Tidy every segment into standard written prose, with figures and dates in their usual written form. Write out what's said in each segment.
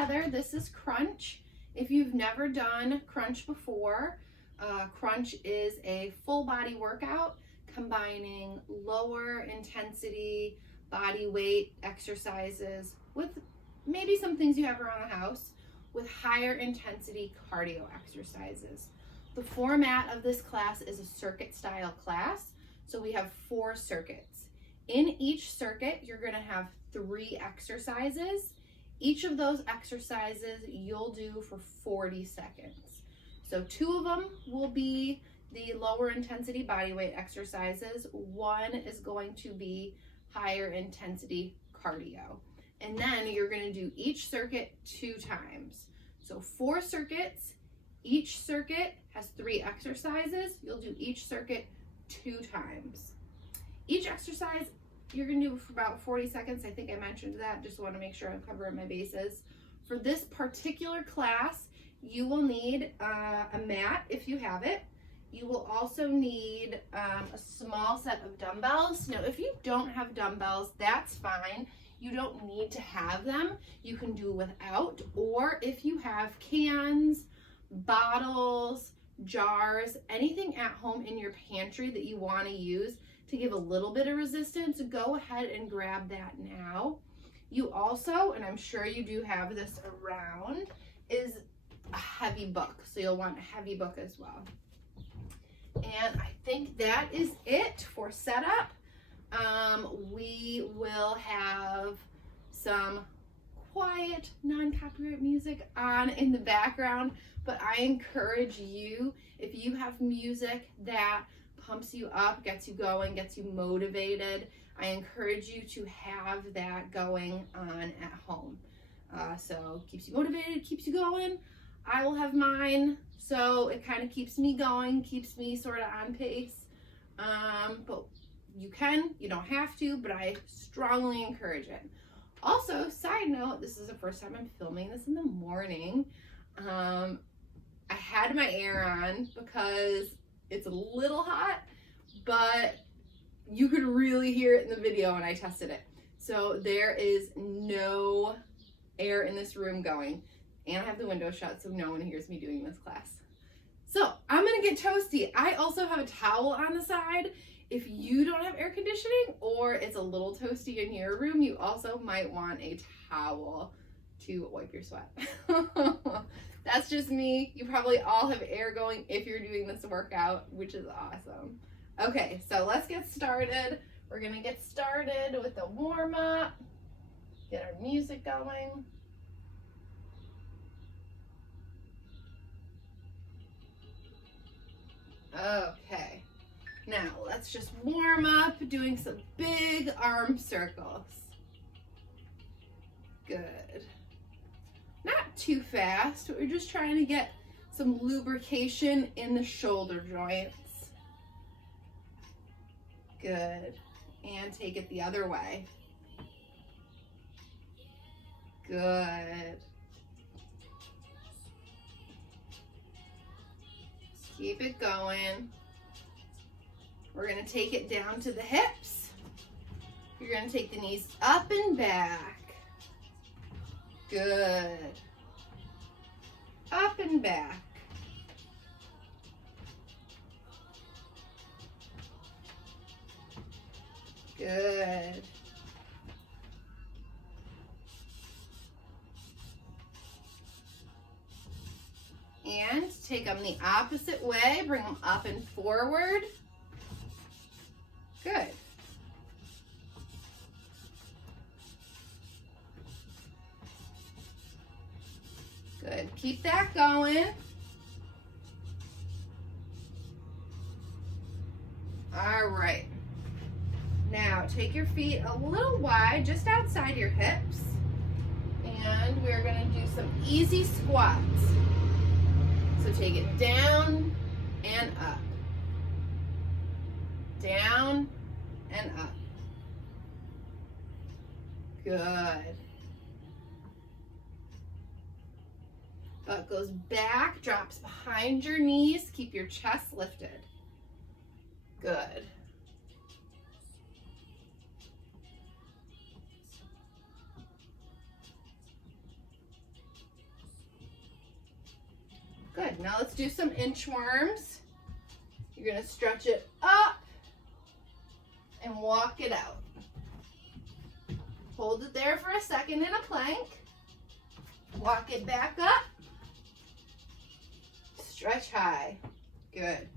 Heather. This is crunch. If you've never done crunch before, crunch is a full body workout combining lower intensity body weight exercises with maybe some things you have around the house with higher intensity cardio exercises. The format of this class is a circuit style class. So we have 4 circuits. In each circuit, you're going to have 3 exercises. Each of those exercises you'll do for 40 seconds. So 2 of them will be the lower intensity body weight exercises. 1 is going to be higher intensity cardio. And then you're going to do each circuit 2 times. So 4 circuits. Each circuit has 3 exercises. You'll do each circuit 2 times. Each exercise you're going to do for about 40 seconds. I think I mentioned that. Just want to make sure I'm covering my bases. For this particular class, you will need a mat if you have it. You will also need a small set of dumbbells. Now, if you don't have dumbbells, that's fine. You don't need to have them. You can do without, or if you have cans, bottles, jars, anything at home in your pantry that you want to use to give a little bit of resistance, go ahead and grab that now. You also, and I'm sure you do have this around, is a heavy book. So you'll want a heavy book as well. And I think that is it for setup. We will have some quiet, non-copyright music on in the background, but I encourage you, if you have music that pumps you up, gets you going, gets you motivated, I encourage you to have that going on at home. So keeps you motivated, keeps you going. I will have mine, so it kind of keeps me going, keeps me sort of on pace. But you don't have to, but I strongly encourage it. Also, side note, this is the first time I'm filming this in the morning. I had my air on because it's a little hot, but you could really hear it in the video when I tested it. So there is no air in this room going, and I have the window shut so no one hears me doing this class. So I'm gonna get toasty. I also have a towel on the side. If you don't have air conditioning or it's a little toasty in your room, you also might want a towel to wipe your sweat. That's just me. You probably all have air going if you're doing this workout, which is awesome. Okay, so let's get started. We're gonna get started with the warm up, get our music going. Okay, now let's just warm up doing some big arm circles. Good. Not too fast, we're just trying to get some lubrication in the shoulder joints. Good. And take it the other way. Good. Keep it going. We're going to take it down to the hips. You're going to take the knees up and back. Good. Up and back. Good. And take them the opposite way, bring them up and forward. Good. Good. Keep that going. All right. Now take your feet a little wide, just outside your hips. And we're going to do some easy squats. So take it down and up. Down and up. Good. Butt goes back, drops behind your knees. Keep your chest lifted. Good. Good. Now let's do some inchworms. You're going to stretch it up and walk it out. Hold it there for a second in a plank. Walk it back up. Stretch high. Good.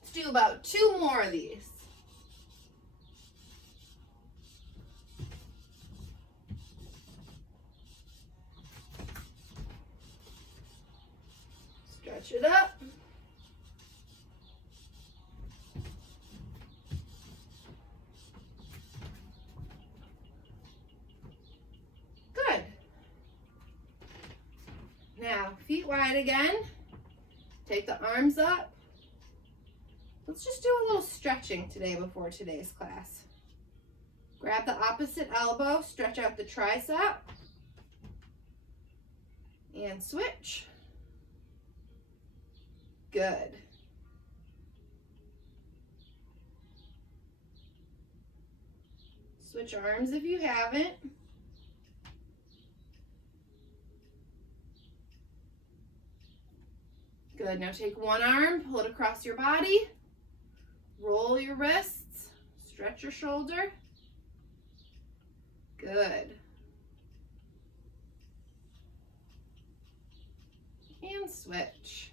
Let's do about 2 more of these. Stretch it up. Good. Now, feet wide again. Take the arms up. Let's just do a little stretching today before today's class. Grab the opposite elbow, stretch out the tricep, and switch. Good. Switch arms if you haven't. Good. Now take one arm, pull it across your body, roll your wrists, stretch your shoulder. Good. And switch.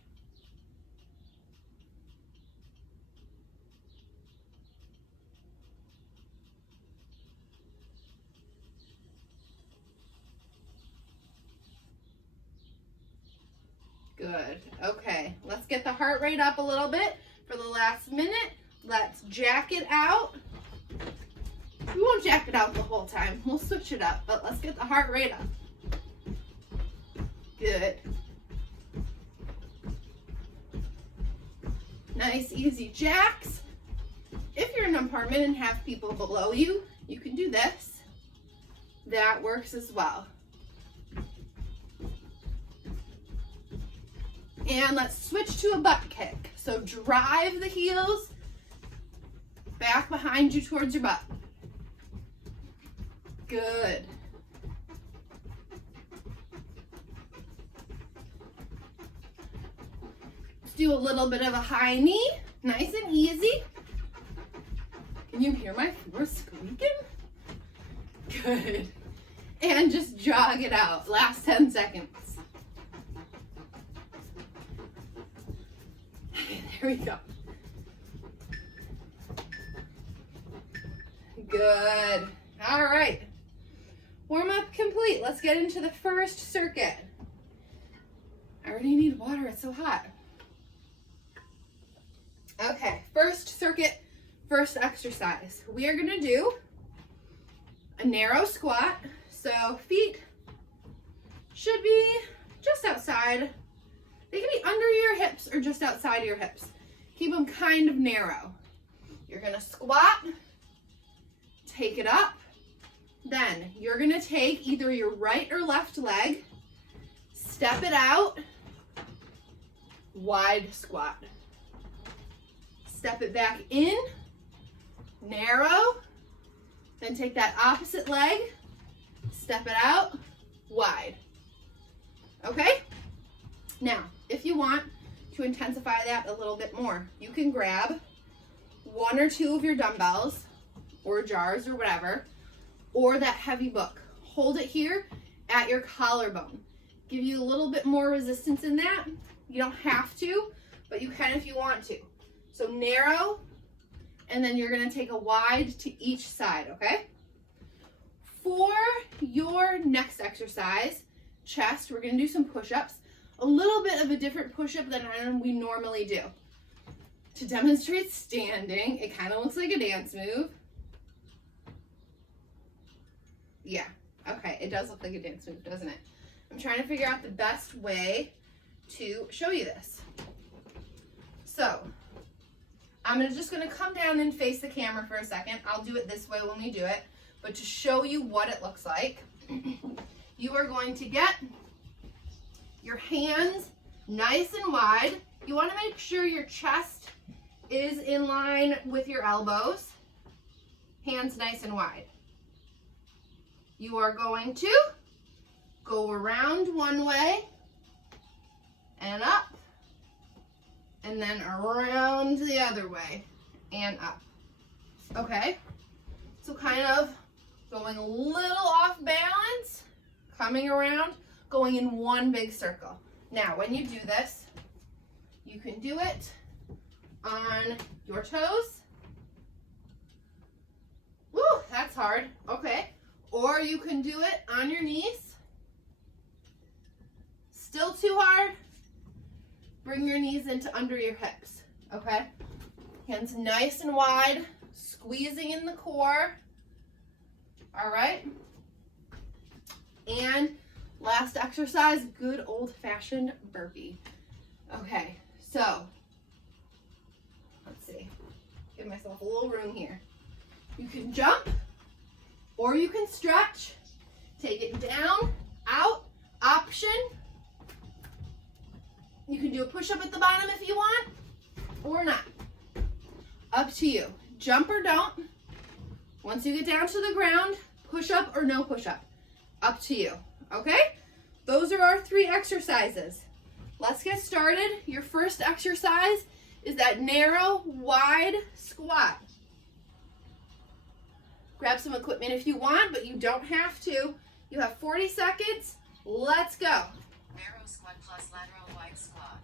Good. Okay, let's get the heart rate up a little bit for the last minute. Let's jack it out. We won't jack it out the whole time. We'll switch it up, but let's get the heart rate up. Good. Nice, easy jacks. If you're in an apartment and have people below you, you can do this. That works as well. And let's switch to a butt kick. So drive the heels back behind you towards your butt. Good. Let's do a little bit of a high knee, nice and easy. Can you hear my floor squeaking? Good. And just jog it out. Last 10 seconds. There we go. Good. All right. Warm up complete. Let's get into the first circuit. I already need water. It's so hot. Okay. First circuit, first exercise. We are going to do a narrow squat. So feet should be just outside. They can be under your hips or just outside of your hips. Keep them kind of narrow. You're gonna squat, take it up. Then you're gonna take either your right or left leg, step it out, wide squat. Step it back in, narrow, then take that opposite leg, step it out, wide. Okay? Now, if you want to intensify that a little bit more, you can grab 1 or 2 of your dumbbells or jars or whatever, or that heavy book. Hold it here at your collarbone. Give you a little bit more resistance in that. You don't have to, but you can if you want to. So narrow, and then you're gonna take a wide to each side, okay? For your next exercise, chest, we're gonna do some push-ups. A little bit of a different push-up than we normally do. To demonstrate standing, it kind of looks like a dance move. Yeah, okay, it does look like a dance move, doesn't it? I'm trying to figure out the best way to show you this. So, I'm just gonna come down and face the camera for a second. I'll do it this way when we do it, but to show you what it looks like, you are going to get your hands nice and wide. You want to make sure your chest is in line with your elbows. Hands nice and wide. You are going to go around one way and up, and then around the other way and up. Okay? So kind of going a little off balance, coming around, going in one big circle. Now, when you do this, you can do it on your toes. Woo, that's hard. Okay. Or you can do it on your knees. Still too hard? Bring your knees into under your hips. Okay? Hands nice and wide, squeezing in the core. All right? And last exercise, good old-fashioned burpee. Okay, so let's see. Give myself a little room here. You can jump or you can stretch. Take it down, out, option. You can do a push-up at the bottom if you want or not. Up to you. Jump or don't. Once you get down to the ground, push-up or no push-up. Up to you. Okay? Those are our 3 exercises. Let's get started. Your first exercise is that narrow, wide squat. Grab some equipment if you want, but you don't have to. You have 40 seconds. Let's go. Narrow squat plus lateral wide squat.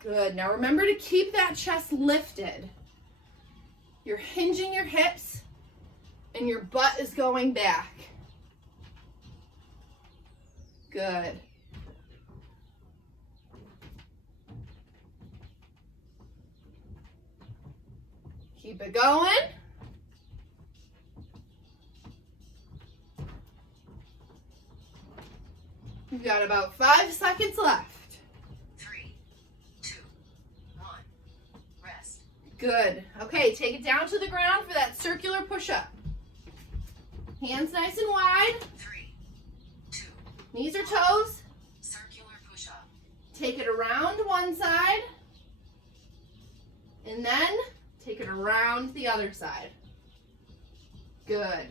Good. Now remember to keep that chest lifted. You're hinging your hips and your butt is going back. Good. Keep it going. You've got about 5 seconds left. 3, 2, 1. Rest. Good. Okay, take it down to the ground for that circular push-up. Hands nice and wide. 3, 2. Knees or toes. Circular push-up. Take it around one side. And then take it around the other side. Good.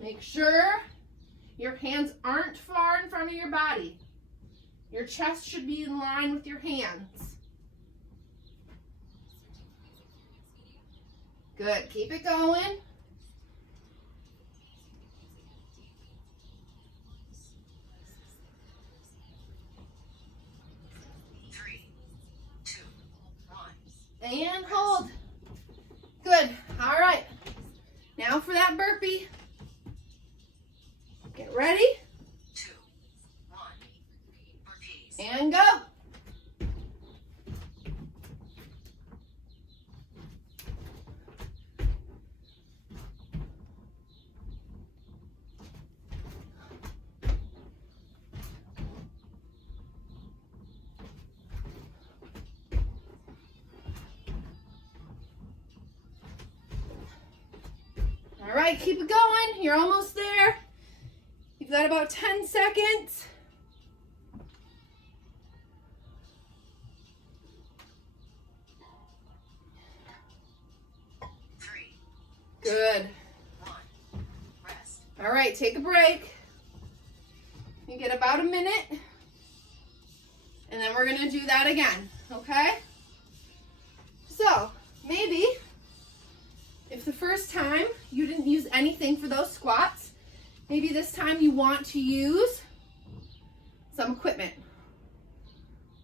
Make sure your hands aren't far in front of your body. Your chest should be in line with your hands. Good. Keep it going. And hold. Good. All right. Now for that burpee. Get ready. 2, 1. Burpees. And go. All right, keep it going. You're almost there. You've got about 10 seconds. Good. 1. Rest. All right, take a break. You get about a minute. And then we're going to do that again, okay? So, maybe if the first time you didn't use anything for those squats, maybe this time you want to use some equipment.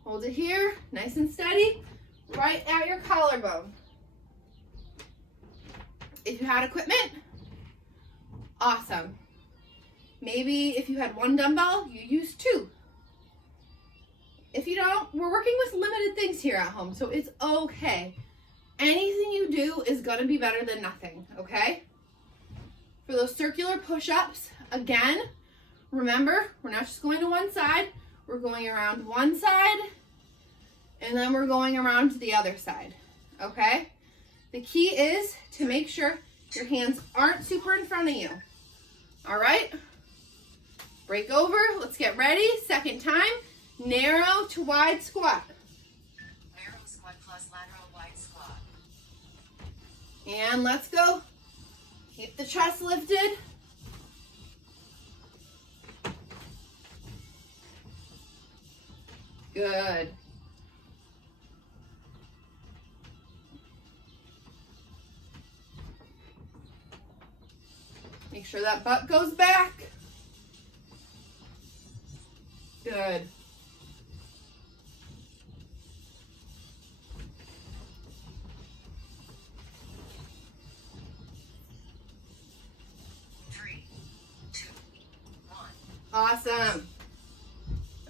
Hold it here, nice and steady, right at your collarbone. If you had equipment, awesome. Maybe if you had 1 dumbbell, you use 2. If you don't, we're working with limited things here at home, so it's okay. Anything you do is gonna be better than nothing, okay? For those circular push-ups, again, remember, we're not just going to one side, we're going around one side, and then we're going around to the other side, okay? The key is to make sure your hands aren't super in front of you, all right? Break over, let's get ready, second time, Narrow to wide squat. Narrow squat plus lateral wide squat. And let's go. Keep the chest lifted. Good. Make sure that butt goes back. Good. Three, two, one. Awesome.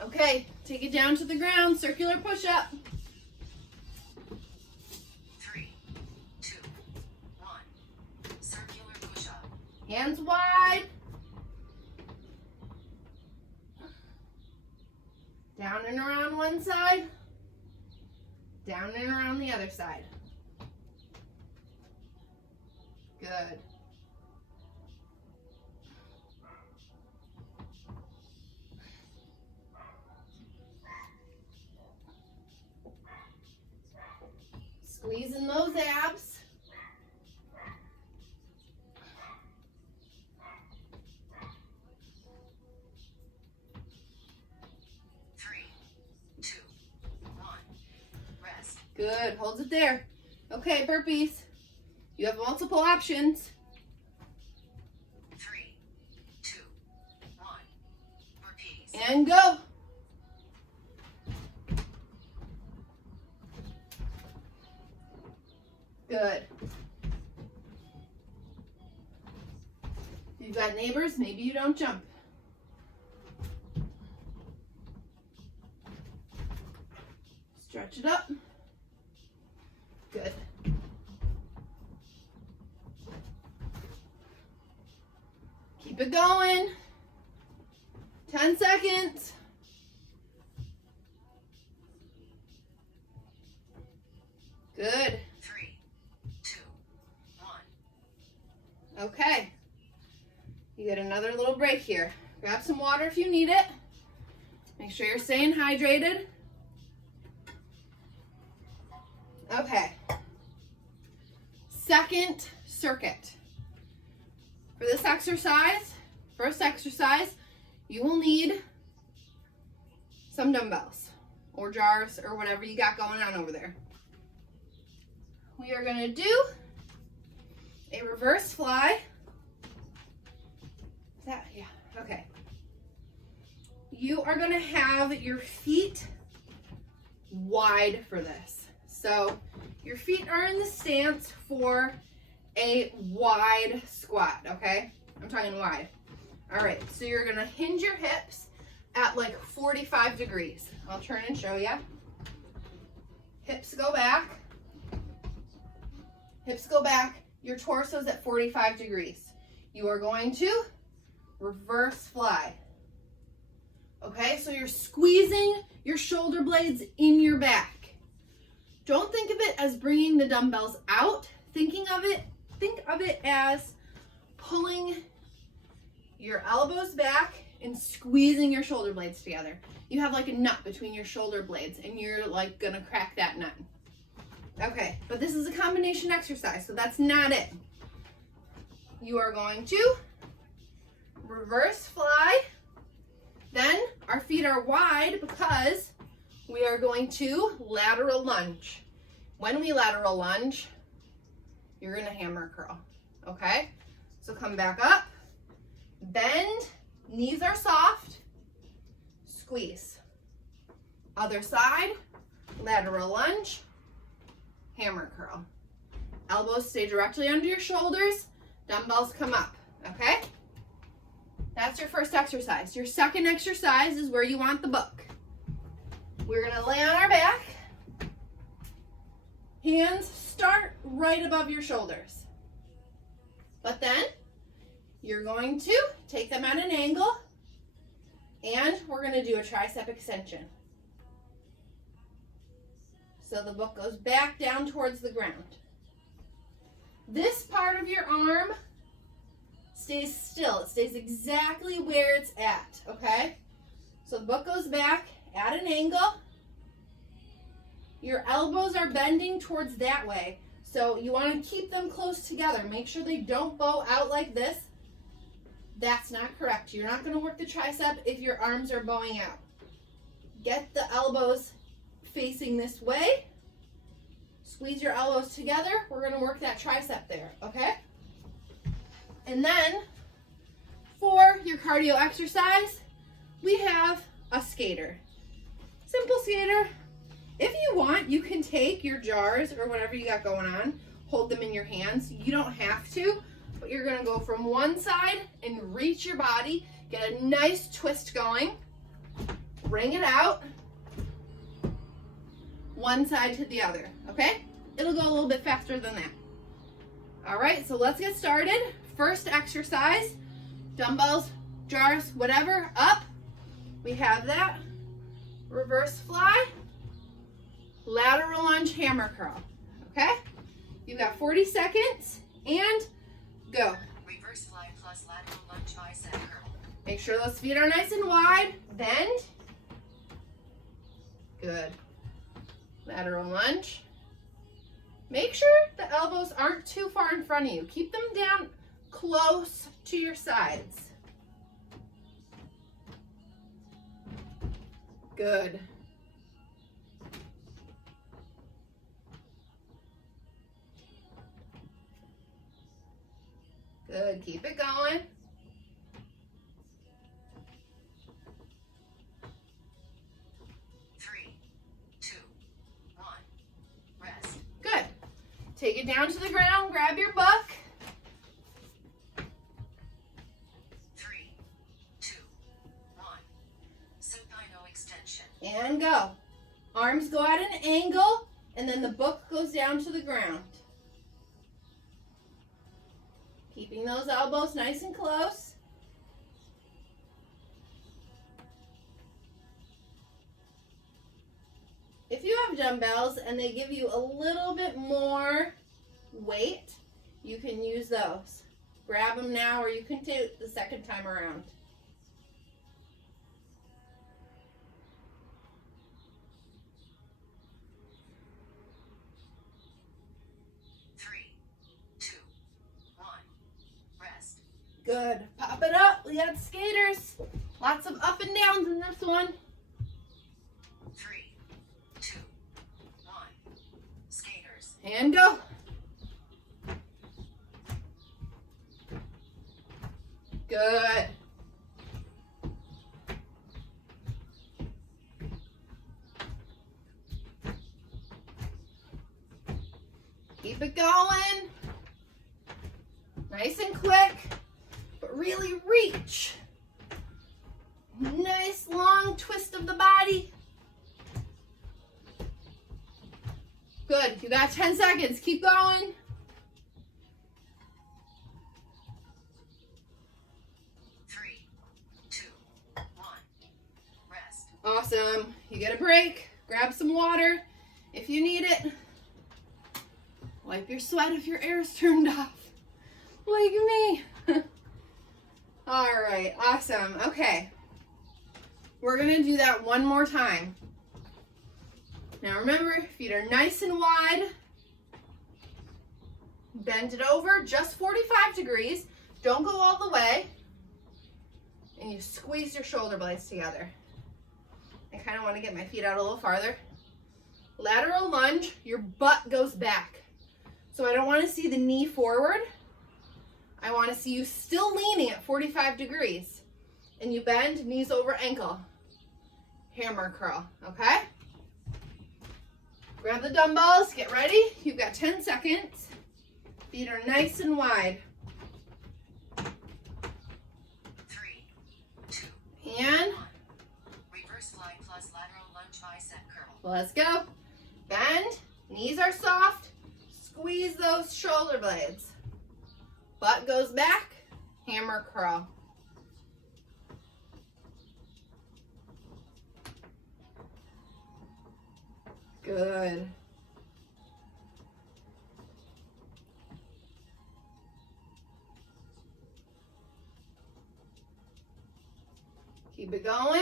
Okay, take it down to the ground. Circular push-up. 3, 2, 1. Circular push-up. Hands wide. Down and around one side. Down and around the other side. Good. Squeezing those abs. Three, two, one. Rest. Good, holds it there. Okay, burpees. You have multiple options. 3, 2, 1. Burpees. And go. Good. If you've got neighbors, maybe you don't jump. Stretch it up. Good. Keep it going. 10 seconds. Good. 3, 2, 1. Okay. You get another little break here. Grab some water if you need it. Make sure you're staying hydrated. Okay. Second circuit. For this exercise, first exercise, you will need some dumbbells or jars or whatever you got going on over there. We are going to do a reverse fly. Is that, yeah, okay. You are going to have your feet wide for this. So your feet are in the stance for a wide squat, okay? I'm talking wide. All right, so you're gonna hinge your hips at like 45 degrees. I'll turn and show you. Hips go back. Hips go back. Your torso's at 45 degrees. You are going to reverse fly. Okay, so you're squeezing your shoulder blades in your back. Don't think of it as bringing the dumbbells out. Think of it as pulling your elbows back and squeezing your shoulder blades together. You have like a nut between your shoulder blades and you're like gonna crack that nut. Okay, but this is a combination exercise, so that's not it. You are going to reverse fly. Then our feet are wide because we are going to lateral lunge. When we lateral lunge, you're gonna hammer curl, okay? So come back up, bend, knees are soft, squeeze. Other side, lateral lunge, hammer curl. Elbows stay directly under your shoulders, dumbbells come up, okay? That's your first exercise. Your second exercise is where you want the book. We're gonna lay on our back. Hands start right above your shoulders. But then you're going to take them at an angle and we're gonna do a tricep extension. So the book goes back down towards the ground. This part of your arm stays still. It stays exactly where it's at, okay? So the book goes back at an angle. Your elbows are bending towards that way. So you want to keep them close together. Make sure they don't bow out like this. That's not correct. You're not going to work the tricep if your arms are bowing out. Get the elbows facing this way. Squeeze your elbows together. We're going to work that tricep there, okay? And then for your cardio exercise, we have a skater. Simple skater. If you want, you can take your jars or whatever you got going on, hold them in your hands. You don't have to, but you're gonna go from one side and reach your body, get a nice twist going, bring it out, one side to the other, okay? It'll go a little bit faster than that. All right, so let's get started. First exercise, dumbbells, jars, whatever, up. We have that. Reverse fly, lateral lunge, hammer curl, okay? You've got 40 seconds, and go. Reverse fly plus lateral lunge bicep curl. Make sure those feet are nice and wide. Bend. Good. Lateral lunge. Make sure the elbows aren't too far in front of you. Keep them down close to your sides. Good. Good, keep it going. Three, two, one. Rest. Good. Take it down to the ground, grab your buck. 3, 2, 1. Supino extension. And go. Arms go at an angle, and then the book goes down to the ground. Keeping those elbows nice and close. If you have dumbbells and they give you a little bit more weight, you can use those. Grab them now, or you can do it the second time around. Good. Pop it up. We got skaters. Lots of up and downs in this one. 3, 2, 1. Skaters. And go. Good. Keep it going. Nice and quick. Really reach. Nice long twist of the body. Good. You got 10 seconds. Keep going. 3, 2, 1. Rest. Awesome. You get a break. Grab some water if you need it. Wipe your sweat if your air is turned off. Like me. All right, awesome. Okay, we're gonna do that one more time. Now remember, feet are nice and wide. Bend it over just 45 degrees. Don't go all the way. And you squeeze your shoulder blades together. I kind of want to get my feet out a little farther. Lateral lunge, your butt goes back. So I don't want to see the knee forward. I want to see you still leaning at 45 degrees. And you bend, knees over ankle. Hammer curl, okay? Grab the dumbbells, get ready. You've got 10 seconds. Feet are nice and wide. 3, 2, And 1. Reverse fly plus lateral lunge bicep curl. let's go. Bend, knees are soft. Squeeze those shoulder blades. Butt goes back, hammer curl. Good. Keep it going.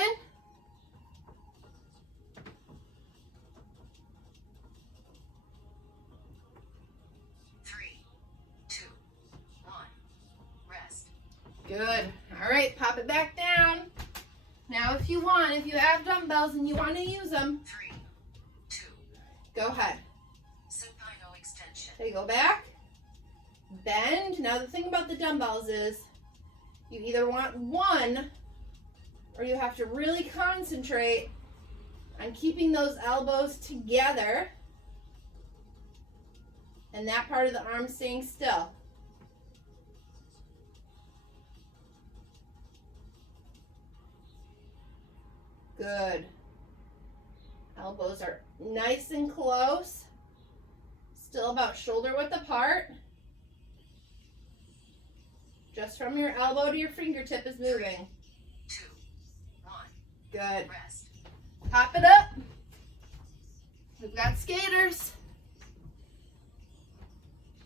Now if you have dumbbells and you want to use them, 3, 2, go ahead. supino extension. Okay, go back, bend. Now the thing about the dumbbells is you either want one or you have to really concentrate on keeping those elbows together and that part of the arm staying still. Good. Elbows are nice and close. Still about shoulder width apart. Just from your elbow to your fingertip is moving. 2, 1. Good. Rest. Pop it up. We've got skaters.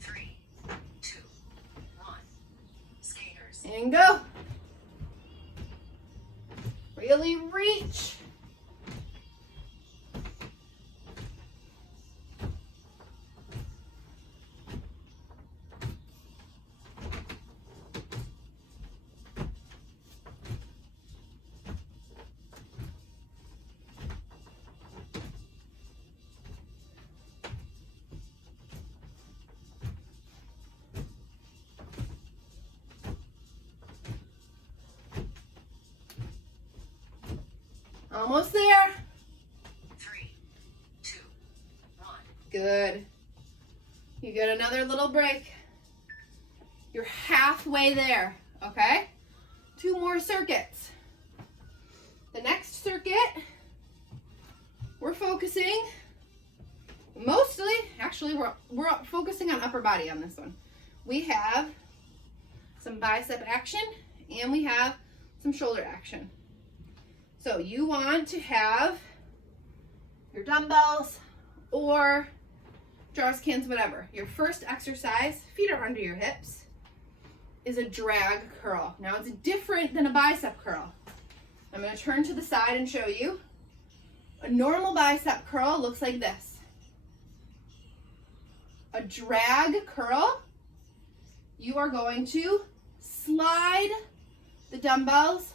3, 2, 1. Skaters. And go. Really reach. Almost there. 3, 2, 1. Good. You get another little break. You're halfway there, okay? 2 more circuits. The next circuit, we're focusing mostly, actually we're focusing on upper body on this one. We have some bicep action and we have some shoulder action. So you want to have your dumbbells or jars, cans, whatever. Your first exercise, feet are under your hips, is a drag curl. Now it's different than a bicep curl. I'm going to turn to the side and show you. A normal bicep curl looks like this. A drag curl, you are going to slide the dumbbells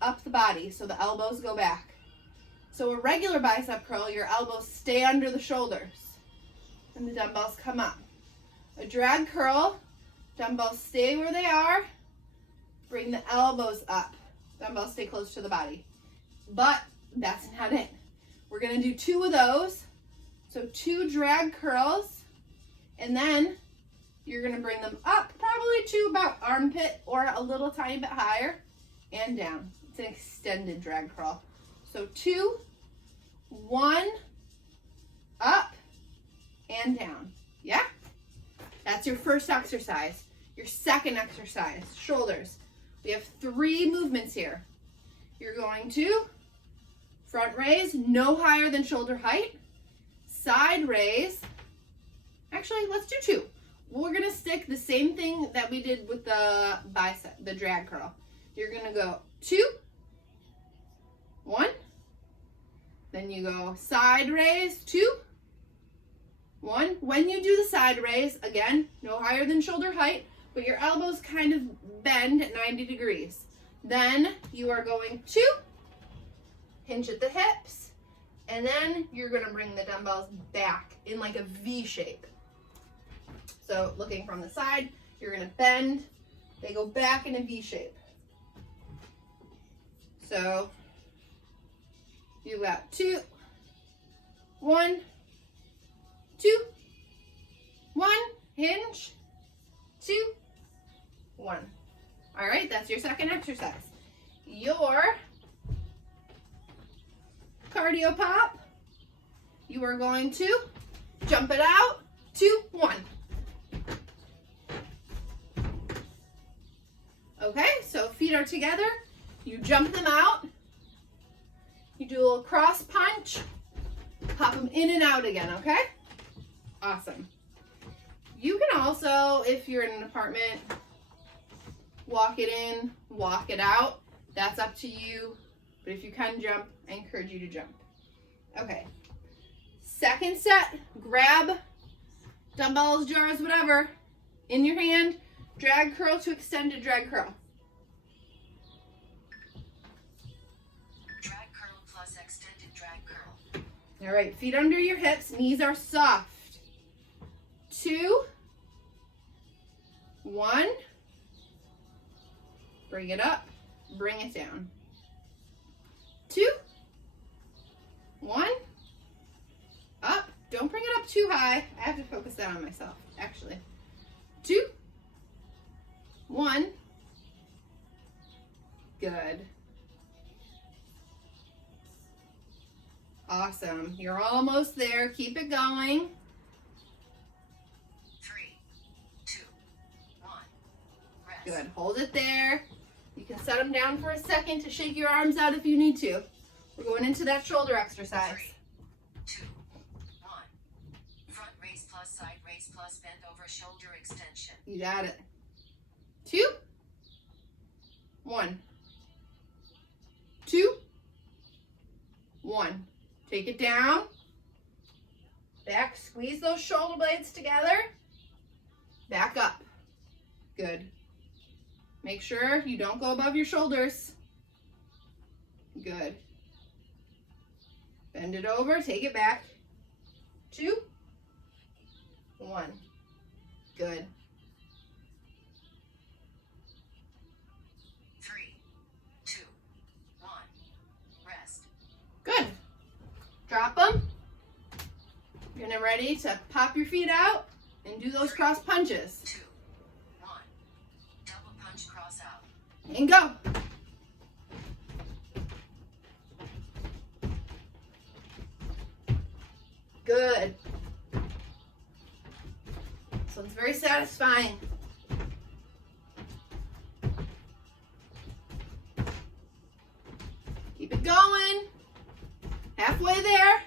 up the body so the elbows go back. So a regular bicep curl, your elbows stay under the shoulders and the dumbbells come up. A drag curl, dumbbells stay where they are, bring the elbows up. Dumbbells stay close to the body. But that's not it. We're going to do 2 of those. So 2 drag curls, and then you're going to bring them up probably to about armpit or a little tiny bit higher and down. It's an extended drag curl. So 2, 1, up and down. Yeah? That's your first exercise. Your second exercise, shoulders. We have 3 movements here. You're going to front raise, no higher than shoulder height. Side raise. Actually, let's do 2. We're going to stick the same thing that we did with the bicep, the drag curl. You're going to go 2, 1. Then you go side raise, 2, 1. When you do the side raise, again, no higher than shoulder height, but your elbows kind of bend at 90 degrees. Then you are going to hinge at the hips, and then you're going to bring the dumbbells back in like a V shape. So looking from the side, you're going to bend. They go back in a V shape. So you've got 2, 1, 2, 1, hinge, 2, 1. All right, that's your second exercise. Your cardio pop, you are going to jump it out, 2, 1. Okay, so feet are together, you jump them out, you do a little cross punch, pop them in and out again, okay? Awesome. You can also, if you're in an apartment, walk it in, walk it out. That's up to you. But if you can jump, I encourage you to jump. Okay. Second set, grab dumbbells, jars, whatever, in your hand. Drag curl to extended drag curl. All right, feet under your hips, knees are soft. 2, 1. Bring it up, bring it down. 2, 1. Up. Don't bring it up too high. I have to focus that on myself, actually. 2, 1. Good. Awesome. You're almost there. Keep it going. 3, 2, 1. Rest. Good. Hold it there. You can set them down for a second to shake your arms out if you need to. We're going into that shoulder exercise. 3, 2, 1. Front raise plus side raise plus bend over shoulder extension. You got it. 2, 1. 2, 1. Take it down. Back. Squeeze those shoulder blades together. Back up. Good. Make sure you don't go above your shoulders. Good. Bend it over. Take it back. 2, 1. Good. 3, 2, 1. Rest. Good. Drop them. You're gonna ready to pop your feet out and do those cross punches. 2, 1. Double punch cross out. And go. Good. This one's very satisfying. Keep it going. Halfway there.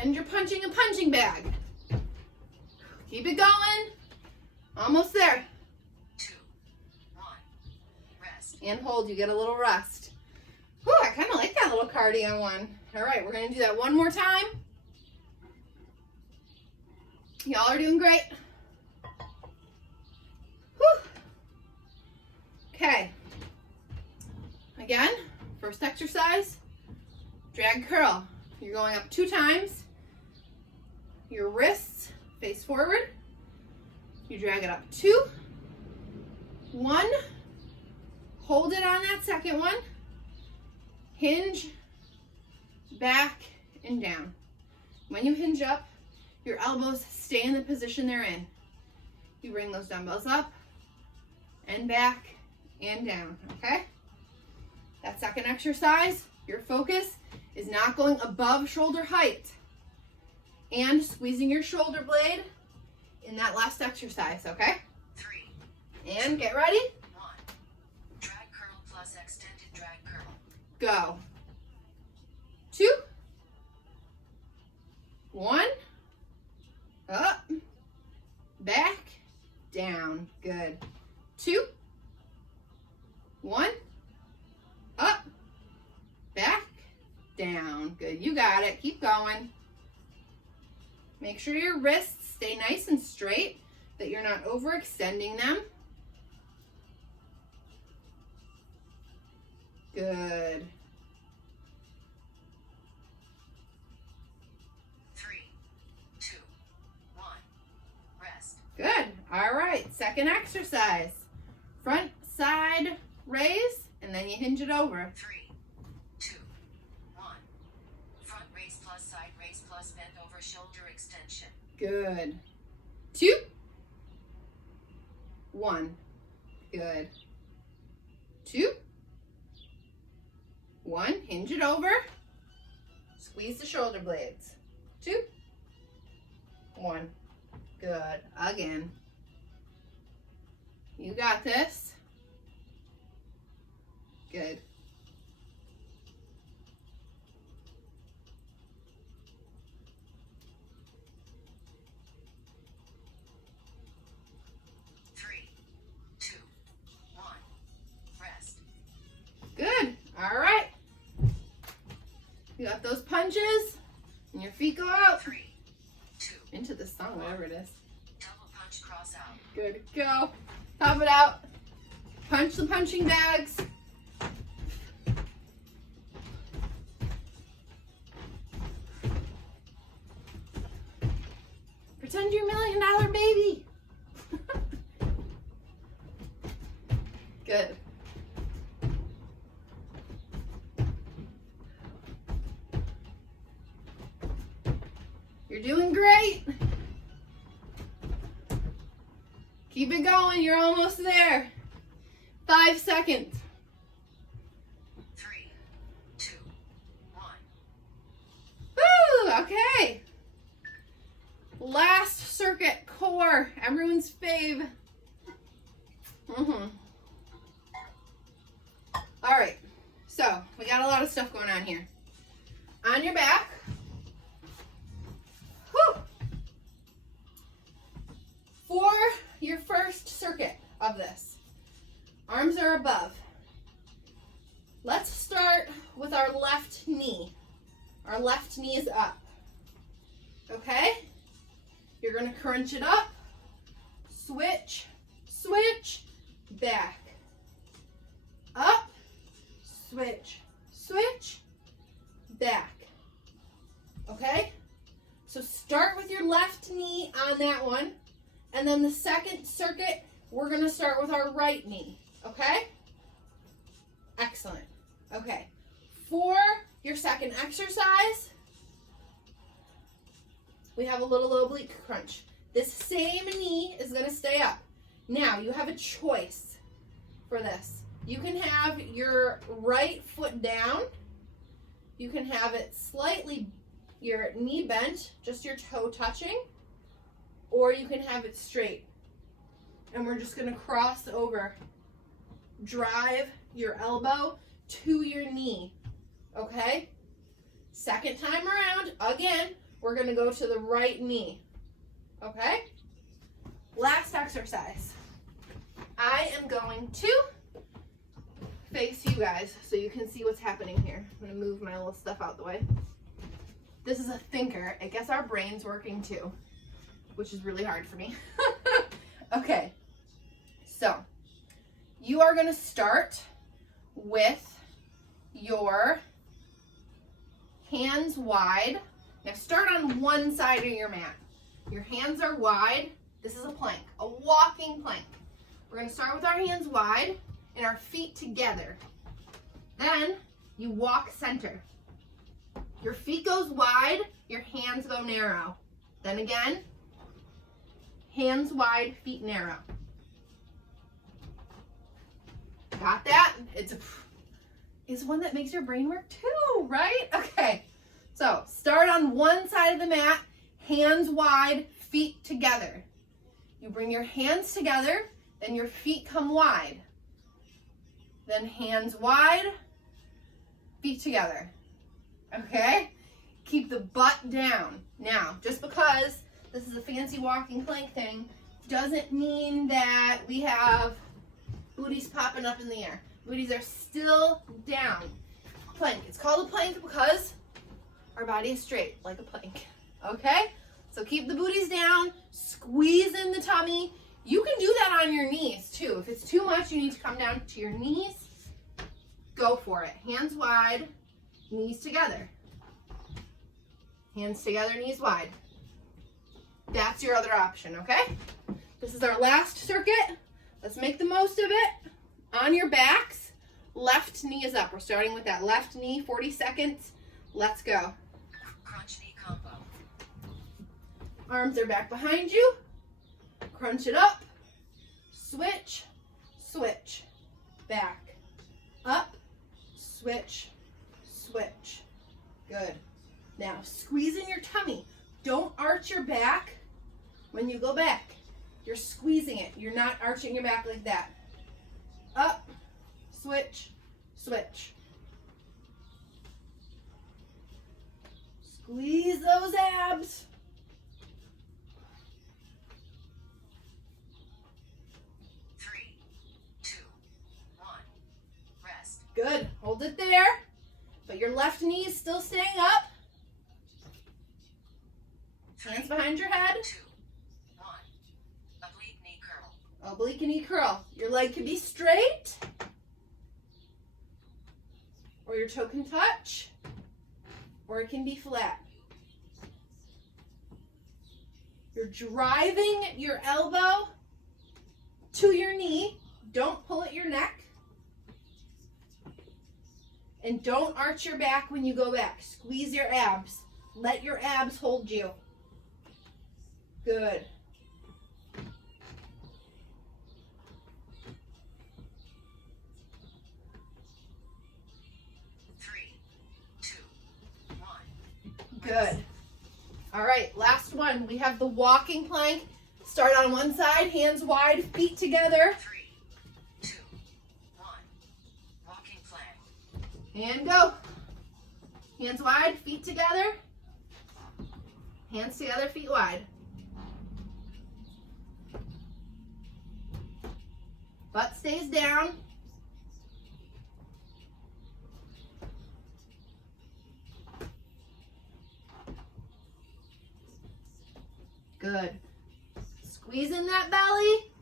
And you're punching a punching bag. Keep it going. Almost there. 2, 1. Rest. And hold, you get a little rest. Whew, I kind of like that little cardio one. All right, we're gonna do that one more time. Y'all are doing great. Whew. Okay. Again, first exercise, drag curl. You're going up 2 times. Your wrists face forward. You drag it up 2, 1. Hold it on that second one. Hinge, back, and down. When you hinge up, your elbows stay in the position they're in. You bring those dumbbells up and back and down, okay? That second exercise, your focus is not going above shoulder height and squeezing your shoulder blade in that last exercise, okay? 3, And get ready. 1. Drag curl plus extended drag curl. Go. 2, 1. Up, back, down. Good. 2, 1. Up, back, down. Good. You got it. Keep going. Make sure your wrists stay nice and straight, that you're not overextending them. Good. 3, 2, 1. Rest. Good. All right. Second exercise. Front side raise, and then you hinge it over. 3, 2, 1. Front raise plus side raise plus bend over shoulder extension. Good. 2, 1. Good. 2, 1. Hinge it over. Squeeze the shoulder blades. 2, 1. Good. Again. You got this. Good. Three, 2, 1. Rest. Good. All right. You got those punches, and your feet go out 3, 2. into the sun, whatever it is. Double punch cross out. Good. Go. Pop it out. Punch the punching bags. Pretend you're $1 million baby. Good. You're doing great. Keep it going. You're almost there. 5 seconds. 3, 2, 1. Woo! Okay. Last circuit, core. Everyone's fave. All right. So we got a lot of stuff going on here. On your back. Whew. For your first circuit of this, arms are above. Let's start with our left knee. Our left knee is up. Okay? You're going to crunch it up, switch, switch, back. Up, switch, switch, back. Okay? So start with your left knee on that one. And then the second circuit, we're going to start with our right knee. Okay? Excellent. Okay. For your second exercise, we have a little oblique crunch. This same knee is going to stay up. Now, you have a choice for this. You can have your right foot down. You can have it slightly, your knee bent, just your toe touching. Or you can have it straight. And we're just going to cross over. Drive your elbow to your knee. Okay? Second time around, again, we're going to go to the right knee. Okay? Last exercise. I am going to face you guys so you can see what's happening here. I'm going to move my little stuff out the way. This is a thinker. I guess our brain's working too, which is really hard for me. Okay. So, you are going to start with your hands wide. Now start on one side of your mat. Your hands are wide. This is a plank, a walking plank. We're going to start with our hands wide and our feet together. Then you walk center. Your feet goes wide, your hands go narrow. Then again, hands wide, feet narrow. Got that? It's one that makes your brain work too, right? Okay. So start on one side of the mat, hands wide, feet together. You bring your hands together, then your feet come wide. Then hands wide, feet together. Okay? Keep the butt down. Now, just because this is a fancy walking plank thing doesn't mean that we have booties popping up in the air. Booties are still down. Plank. It's called a plank because our body is straight like a plank. Okay? So keep the booties down, squeeze in the tummy. You can do that on your knees too. If it's too much, you need to come down to your knees. Go for it. Hands wide, knees together. Hands together, knees wide. That's your other option, okay? This is our last circuit. Let's make the most of it. On your backs, left knee is up. We're starting with that left knee, 40 seconds. Let's go. Crunch knee combo. Arms are back behind you. Crunch it up. Switch, switch. Back. Up, switch, switch. Good. Now, squeeze in your tummy. Don't arch your back when you go back. You're squeezing it. You're not arching your back like that. Up, switch, switch. Squeeze those abs. Three, two, one. Rest. Good. Hold it there. But your left knee is still staying up. Hands behind your head. 2, 1. Oblique knee curl. Oblique knee curl. Your leg can be straight, or your toe can touch, or it can be flat. You're driving your elbow to your knee. Don't pull at your neck. And don't arch your back when you go back. Squeeze your abs. Let your abs hold you. Good. Good. All right, last one. We have the walking plank. Start on one side, hands wide, feet together. 3, 2, 1. Walking plank. And go. Hands wide, feet together. Hands together, feet wide. Butt stays down. Good. Squeeze in that belly.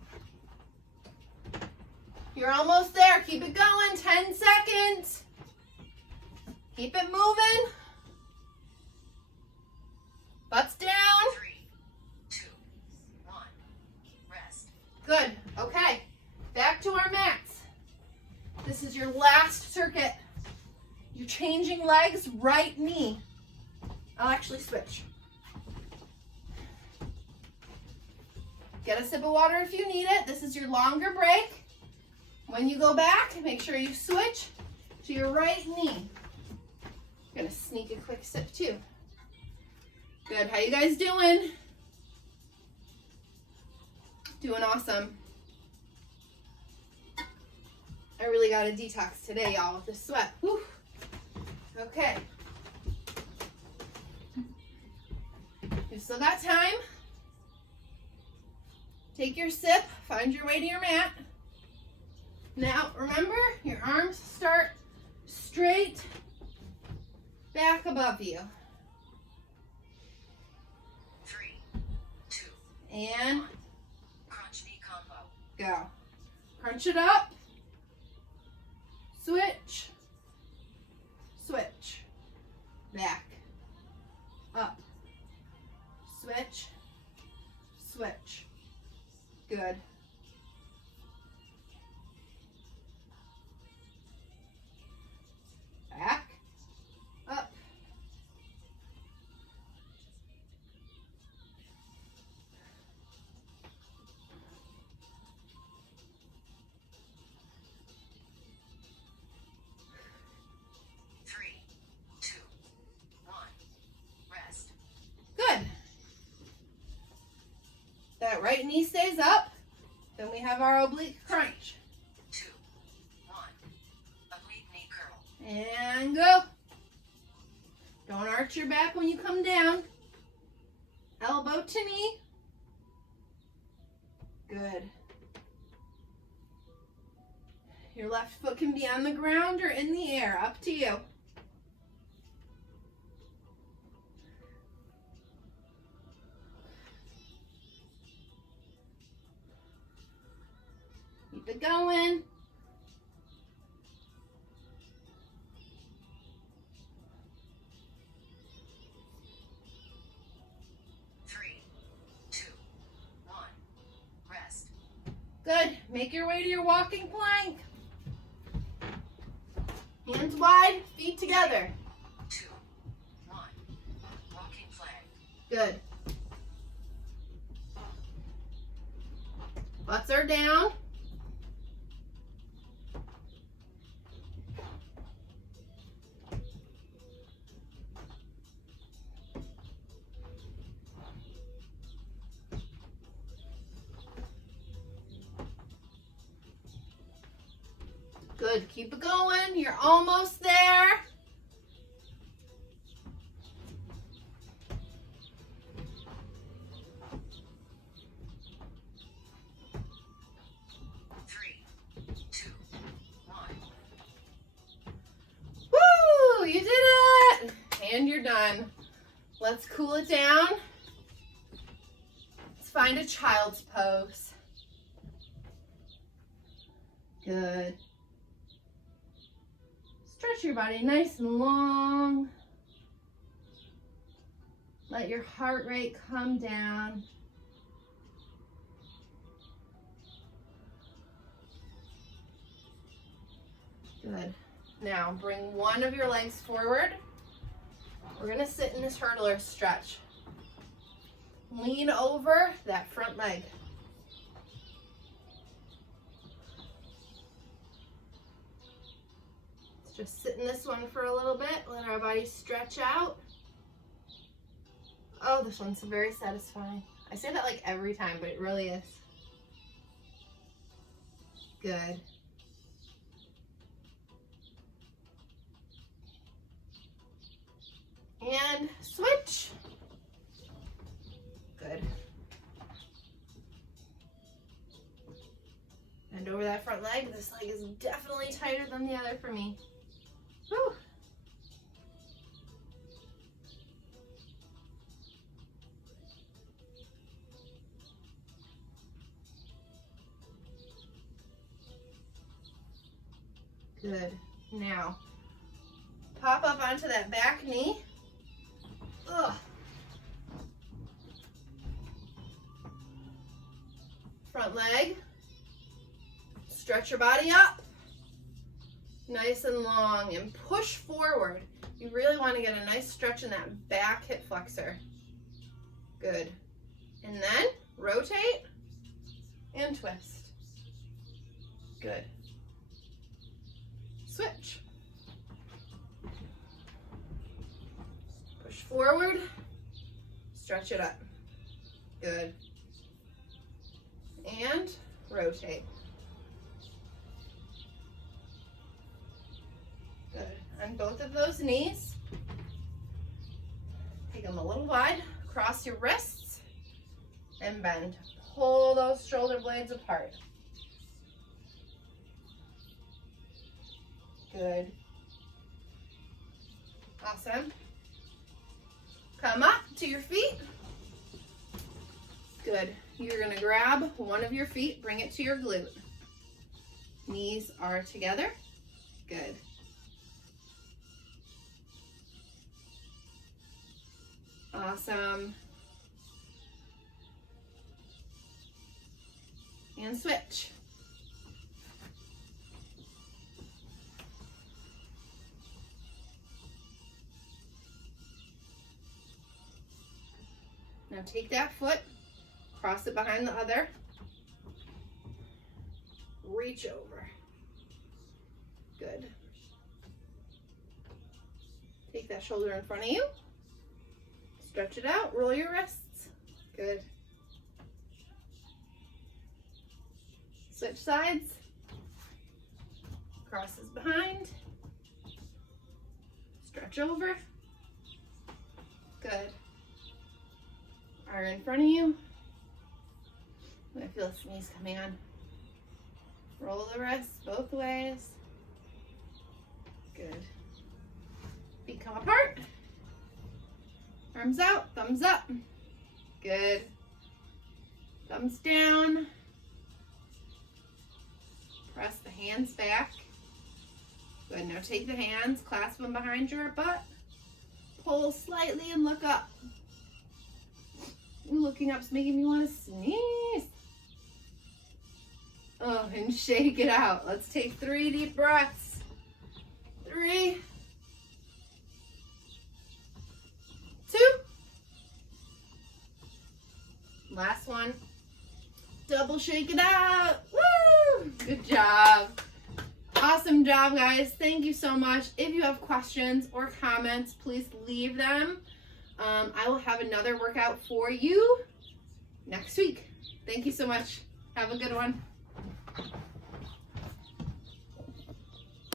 You're almost there. Keep it going. 10 seconds. Keep it moving. Butts down. 3, 2, 1. Rest. Good. Okay. Back to our mats. This is your last circuit. You're changing legs, right knee. I'll actually switch. Get a sip of water if you need it. This is your longer break. When you go back, make sure you switch to your right knee. I'm gonna sneak a quick sip too. Good, how you guys doing? Doing awesome. I really got a detox today, y'all, with the sweat. Whew. Okay. You've still got time. Take your sip, find your way to your mat. Now, remember, your arms start straight back above you. 3, 2, And crunch knee combo. go. Crunch it up. Switch. Switch. Back. Up. Switch. Switch. Good. Back. Up. Three, two, one. Rest. Good. That right knee stays up. Then we have our oblique crunch. 2, 1. Oblique knee curl. And go. Don't arch your back when you come down. Elbow to knee. Good. Your left foot can be on the ground or in the air, up to you. Keep it going. Three, two, one. Rest. Good. Make your way to your walking plank. Hands wide, feet together. 2, 1. Walking plank. Good. Butts are down. Good. Keep it going. You're almost there. Three, two, one. Woo! You did it! And you're done. Let's cool it down. Let's find a child's pose. Good. Stretch your body nice and long. Let your heart rate come down. Good. Now bring one of your legs forward. We're gonna sit in this hurdler stretch. Lean over that front leg. Let's just sit in this one for a little bit. Let our body stretch out. Oh, this one's very satisfying. I say that like every time, but it really is. Good. And switch. Good. Bend over that front leg. This leg is definitely tighter than the other for me. Whew. Good. Now, pop up onto that back knee. Ugh. Front leg. Stretch your body up. Nice and long, and push forward. You really want to get a nice stretch in that back hip flexor. Good. And then rotate and twist. Good. Switch. Push forward, stretch it up. Good. And rotate. Good. On both of those knees, take them a little wide, cross your wrists, and bend. Pull those shoulder blades apart. Good. Awesome. Come up to your feet. Good. You're going to grab one of your feet, bring it to your glute. Knees are together. Good. Awesome. And switch. Now take that foot, cross it behind the other, reach over. Good. Take that shoulder in front of you, stretch it out, roll your wrists. Good. Switch sides, crosses behind, stretch over. Good. Are in front of you. I feel a sneeze coming on. Roll the wrists both ways. Good. Feet come apart. Arms out, thumbs up. Good. Thumbs down. Press the hands back. Good. Now take the hands, clasp them behind your butt. Pull slightly and look up. Looking up's making me want to sneeze. Oh, and shake it out. Let's take 3 deep breaths. 3, 2. Last one. Double shake it out. Woo! Good job. Awesome job, guys. Thank you so much. If you have questions or comments, please leave them. I will have another workout for you next week. Thank you so much. Have a good one.